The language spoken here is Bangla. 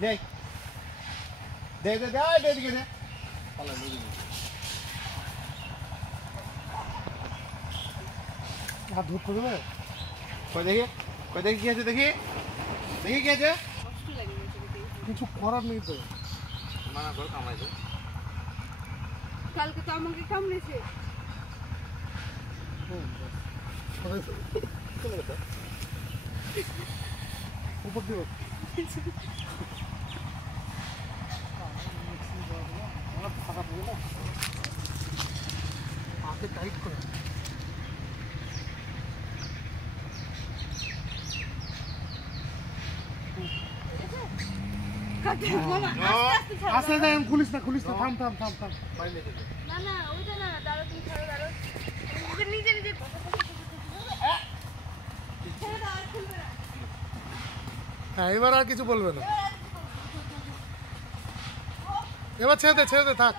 দে দে দে দে দে দিকে দে পালা লুজি হাত ধরতে দেবে কই দেখি কি আছে দেখি দেখি কি আছে কিছু করার নেই তো মানা কর কামাইছে কালকে তো আমাকে কামড়েছে উপর দিও খারাপ হয়ে গেল হাতে টাইট করে আস্তে যাই খুলিস না থাম না না ওইটা না দাঁড়াও তুমি দাঁড়াও নিজে নিজে হ্যাঁ এবার আর কিছু বলবে না এবার ছেড়ে দে থাক